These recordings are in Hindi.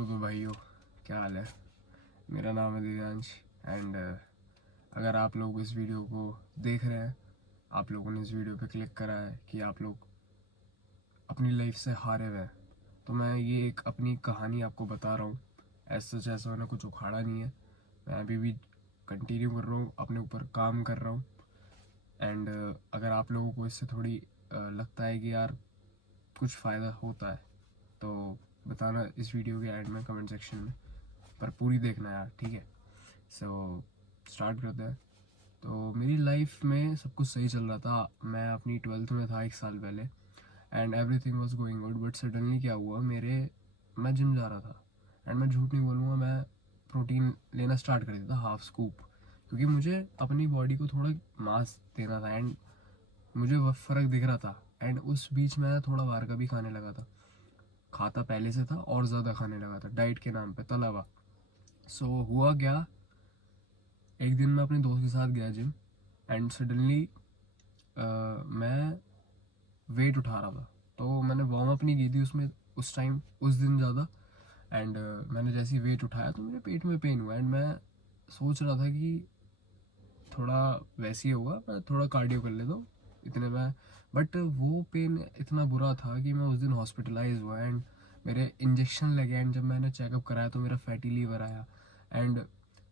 हेलो तो भाइयों, क्या हाल है। मेरा नाम है दिव्यांश एंड अगर आप लोग इस वीडियो को देख रहे हैं, आप लोगों ने इस वीडियो पे क्लिक करा है कि आप लोग अपनी लाइफ से हारे हुए हैं, तो मैं ये एक अपनी कहानी आपको बता रहा हूँ। ऐसा जैसा मैंने कुछ उखाड़ा नहीं है, मैं अभी भी कंटिन्यू कर रहा हूँ, अपने ऊपर काम कर रहा हूँ। एंड अगर आप लोगों को इससे थोड़ी लगता है कि यार कुछ फ़ायदा होता है तो बताना इस वीडियो के एंड में कमेंट सेक्शन में, पर पूरी देखना यार, ठीक है। सो स्टार्ट करते हैं। तो मेरी लाइफ में सब कुछ सही चल रहा था, मैं अपनी 12th में था 1 साल पहले and everything was going good. But suddenly क्या हुआ, मैं जिम जा रहा था एंड मैं झूठ नहीं बोलूँगा, मैं प्रोटीन लेना स्टार्ट कर दिया था, हाफ स्कूप, क्योंकि मुझे अपनी बॉडी को थोड़ा मास देना था एंड मुझे वह फ़र्क दिख रहा था। एंड उस बीच मैं थोड़ा बाहर का भी खाने लगा था, खाता पहले से था और ज़्यादा खाने लगा था डाइट के नाम पे, तला हुआ। सो हुआ क्या, एक दिन मैं अपने दोस्त के साथ गया जिम एंड सडनली मैं वेट उठा रहा था। तो मैंने वार्म अप नहीं की थी उसमें उस टाइम, उस दिन ज़्यादा। एंड मैंने जैसे ही वेट उठाया तो मेरे पेट में पेन हुआ एंड मैं सोच रहा था कि थोड़ा वैसे ही होगा, मैं थोड़ा कार्डियो कर लेता हूँ इतने में। बट वो पेन इतना बुरा था कि मैं उस दिन हॉस्पिटलाइज हुआ एंड मेरे इंजेक्शन लगे एंड जब मैंने चेकअप कराया तो मेरा फैटी लीवर आया एंड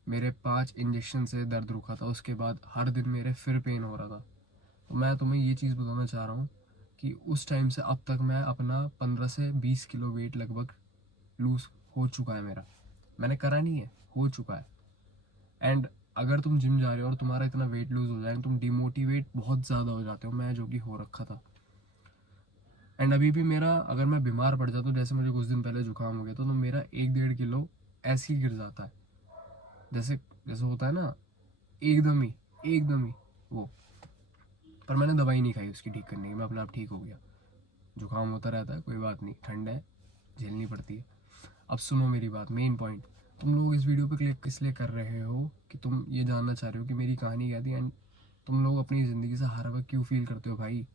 मेरे 5 इंजेक्शन से दर्द रुका था। उसके बाद हर दिन मेरे फिर पेन हो रहा था। तो मैं तुम्हें ये चीज़ बताना चाह रहा हूँ कि उस टाइम से अब तक मैं अपना 15 से 20 किलो वेट लगभग लूज़ हो चुका है मेरा। मैंने करा नहीं है, हो चुका है। एंड अगर तुम जिम जा रहे हो और तुम्हारा इतना वेट लूज हो जाए, तुम डिमोटिवेट बहुत ज़्यादा हो जाते हो, मैं जो कि हो रखा था। एंड अभी भी मेरा, अगर मैं बीमार पड़ जाता हूँ, जैसे मुझे कुछ दिन पहले जुकाम हो गया था, तो मेरा 1-1.5 किलो ऐसे ही गिर जाता है, जैसे जैसे होता है ना, एकदम ही वो। पर मैंने दवाई नहीं खाई उसकी ठीक करने की, मैं अपने आप ठीक हो गया। जुकाम होता रहता है, कोई बात नहीं, ठंड है, झेलनी पड़ती है। अब सुनो मेरी बात, मेन पॉइंट। तुम लोग इस वीडियो पे क्लिक इसलिए कर रहे हो कि तुम ये जानना चाह रहे हो कि मेरी कहानी क्या थी एंड तुम लोग अपनी ज़िंदगी से हर वक्त क्यों फील करते हो। भाई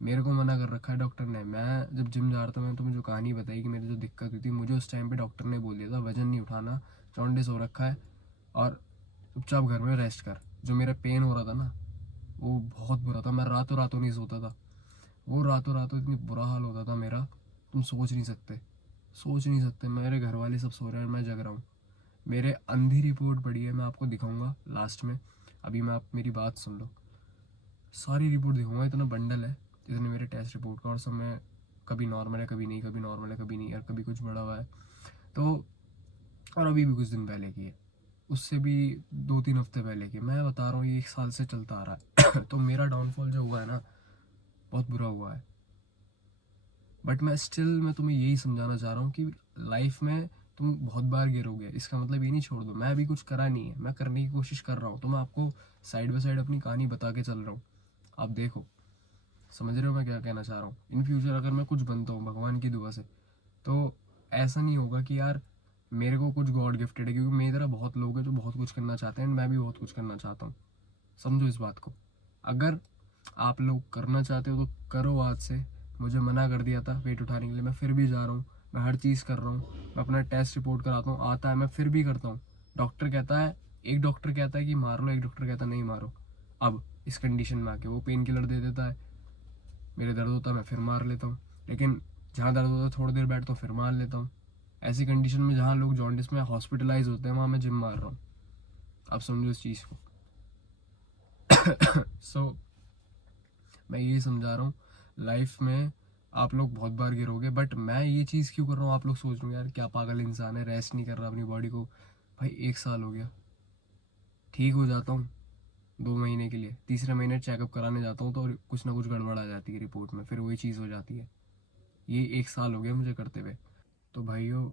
मेरे को मना कर रखा है डॉक्टर ने। मैं जब जिम जा रहा था, मैंने तुम्हें जो कहानी बताई कि मेरी जो दिक्कत हुई थी, मुझे उस टाइम पे डॉक्टर ने बोल दिया था वजन नहीं उठाना, जॉन्डिस हो रखा है और चुपचाप घर में रेस्ट कर। जो मेरा पेन हो रहा था ना, वो बहुत बुरा था, मैं रातों रातों नहीं सोता था। वो रातों रातों इतनी बुरा हाल होता था मेरा, तुम सोच नहीं सकते। मेरे घर वाले सब सो रहे हैं और मैं जग रहा हूँ। मेरे अंधी रिपोर्ट पड़ी है, मैं आपको दिखाऊंगा लास्ट में। अभी मैं आप मेरी बात सुन लो, सारी रिपोर्ट दिखाऊंगा, इतना बंडल है, इतने मेरे टेस्ट रिपोर्ट का, और सब में कभी नॉर्मल है कभी नहीं, कभी नॉर्मल है कभी नहीं, और कभी कुछ बढ़ा हुआ है। तो और अभी भी कुछ दिन पहले की है, उससे भी 2-3 हफ्ते पहले की, मैं बता रहा हूँ ये 1 साल से चलता आ रहा है। तो मेरा डाउनफॉल जो हुआ है ना, बहुत बुरा हुआ है। बट मैं तुम्हें यही समझाना चाह रहा हूँ कि लाइफ में तुम बहुत बार गिरोगे, इसका मतलब ये नहीं छोड़ दो। मैं अभी कुछ करा नहीं है, मैं करने की कोशिश कर रहा हूँ, तो मैं आपको साइड बाय साइड अपनी कहानी बता के चल रहा हूँ। आप देखो, समझ रहे हो मैं क्या कहना चाह रहा हूँ। इन फ्यूचर अगर मैं कुछ बनता हूँ भगवान की दुआ से, तो ऐसा नहीं होगा कि यार मेरे को कुछ गॉड गिफ्टेड है, क्योंकि मेरी तरह बहुत लोग हैं जो बहुत कुछ करना चाहते हैं एंड मैं भी बहुत कुछ करना चाहता हूँ। समझो इस बात को। अगर आप लोग करना चाहते हो तो करो आज से। मुझे मना कर दिया था वेट उठाने के लिए, मैं फिर भी जा रहा हूँ, मैं हर चीज़ कर रहा हूँ, मैं अपना टेस्ट रिपोर्ट कराता हूँ, आता है, मैं फिर भी करता हूँ। डॉक्टर कहता है, एक डॉक्टर कहता है कि मार लो, एक डॉक्टर कहता है नहीं मारो। अब इस कंडीशन में आके वो पेन किलर दे देता है, मेरे दर्द होता है मैं फिर मार लेता हूँ, लेकिन जहाँ दर्द होता है थोड़ी देर बैठता हूँ फिर मार लेता हूँ। ऐसी कंडीशन में जहाँ लोग जॉन्डिस में हॉस्पिटलाइज होते हैं, वहाँ मैं जिम मार रहा हूँ। आप समझो इस चीज़ को। सो मैं ये समझा रहा हूँ, लाइफ में आप लोग बहुत बार गिरोगे, बट मैं ये चीज़ क्यों कर रहा हूँ, आप लोग सोच रहे हो यार क्या पागल इंसान है, रेस्ट नहीं कर रहा अपनी बॉडी को। भाई 1 साल हो गया, ठीक हो जाता हूँ 2 महीने के लिए, तीसरे महीने चेकअप कराने जाता हूँ तो कुछ ना कुछ गड़बड़ आ जाती है रिपोर्ट में, फिर वही चीज़ हो जाती है। ये 1 साल हो गया मुझे करते हुए। तो भाइयों,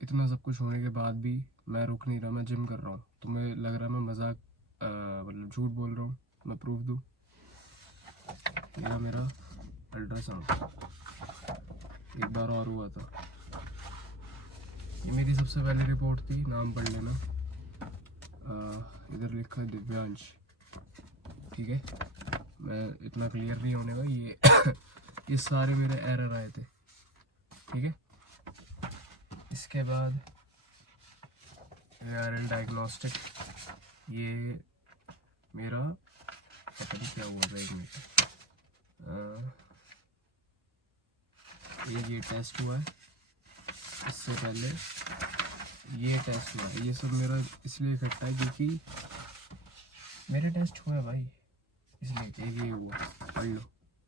इतना सब कुछ होने के बाद भी मैं रुक नहीं रहा, मैं जिम कर रहा हूँ। तुम्हें लग रहा है मैं मजाक मतलब झूठ बोल रहा हूँ, मैं प्रूफ दूँ। ये मेरा अल्ट्रासाउंड एक बार और हुआ था, ये मेरी सबसे पहली रिपोर्ट थी, नाम पढ़ लेना। इधर लिखा है दिव्यांश, ठीक है। मैं इतना क्लियर नहीं होने का, ये ये सारे मेरे एरर आए थे, ठीक है। इसके बाद ARL डायग्नोस्टिक, ये मेरा पता नहीं क्या हुआ था, एक मिनट, ये टेस्ट हुआ है, इससे पहले ये टेस्ट हुआ है। ये सब मेरा इसलिए इकट्ठा है क्योंकि मेरे टेस्ट हुआ है भाई, इसलिए ये हुआ। पढ़ लो,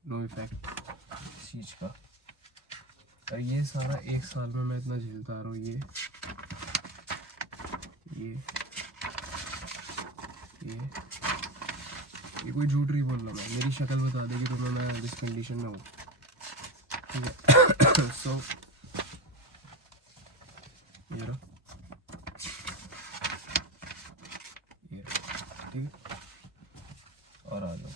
नो इफेक्ट इस चीज़ का। और ये सारा 1 साल में मैं इतना झेलता आ रहा हूँ। ये कोई झूठ नहीं बोल रहा मैं, मेरी शक्ल बता देगी तुम्हें मैं जिस कंडीशन में हूँ, ठीक है। सो ये रहा, ठीक है, और आ जाओ,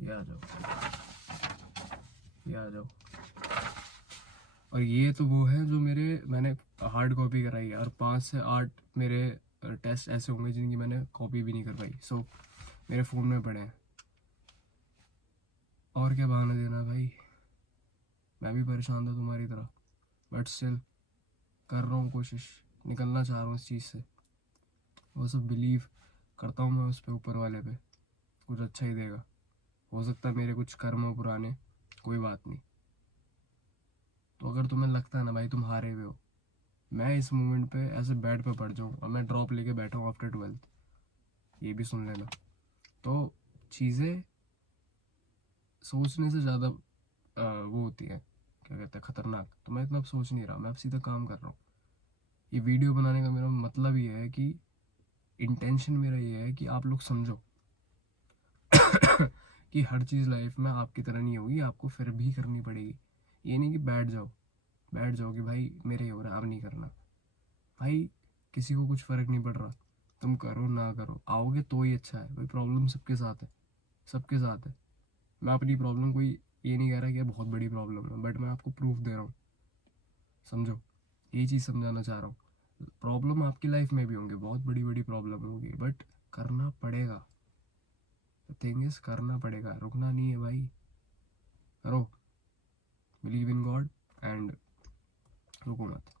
ये आ जाओ, ये आ जाओ। और ये तो वो है जो मैंने हार्ड कॉपी कराई है, और 5 से 8 मेरे टेस्ट ऐसे होंगे जिनकी मैंने कॉपी भी नहीं कर पाई। सो मेरे फ़ोन में पड़े हैं, और क्या बहाना देना भाई। मैं भी परेशान था तुम्हारी तरह, बट स्टिल कर रहा हूँ कोशिश, निकलना चाह रहा हूँ इस चीज़ से। वो सब बिलीव करता हूँ मैं उस पर, ऊपर वाले पे कुछ अच्छा ही देगा। हो सकता है मेरे कुछ कर्म हो पुराने, कोई बात नहीं। तो अगर तुम्हें लगता है ना भाई तुम हारे हुए हो, मैं इस मोमेंट पे ऐसे बेड पे पड़ जाऊँ और मैं ड्रॉप लेके बैठा हूँ आफ्टर 12th, ये भी सुन लेना। तो चीज़ें सोचने से ज़्यादा वो होती है, क्या कहते हैं, ख़तरनाक। तो मैं इतना अब सोच नहीं रहा, मैं अब सीधा काम कर रहा हूँ। ये वीडियो बनाने का मेरा मतलब ये है कि इंटेंशन मेरा ये है कि आप लोग समझो कि हर चीज़ लाइफ में आपकी तरह नहीं होगी, आपको फिर भी करनी पड़ेगी। ये नहीं कि बैठ जाओ कि भाई मेरे ही हो रहा है, अब नहीं करना। भाई किसी को कुछ फ़र्क नहीं पड़ रहा, तुम करो ना करो, आओगे तो ही अच्छा है। भाई प्रॉब्लम सबके साथ है, सबके साथ है। मैं अपनी प्रॉब्लम कोई ये नहीं कह रहा कि ये बहुत बड़ी प्रॉब्लम है, बट मैं आपको प्रूफ दे रहा हूँ, समझो। यही चीज़ समझाना चाह रहा हूँ। प्रॉब्लम आपकी लाइफ में भी होंगे, बहुत बड़ी बड़ी प्रॉब्लम होगी, बट करना पड़ेगा। थिंग इज करना पड़ेगा, रुकना नहीं है भाई, करो। बिलीव इन गॉड एंड रुको मत।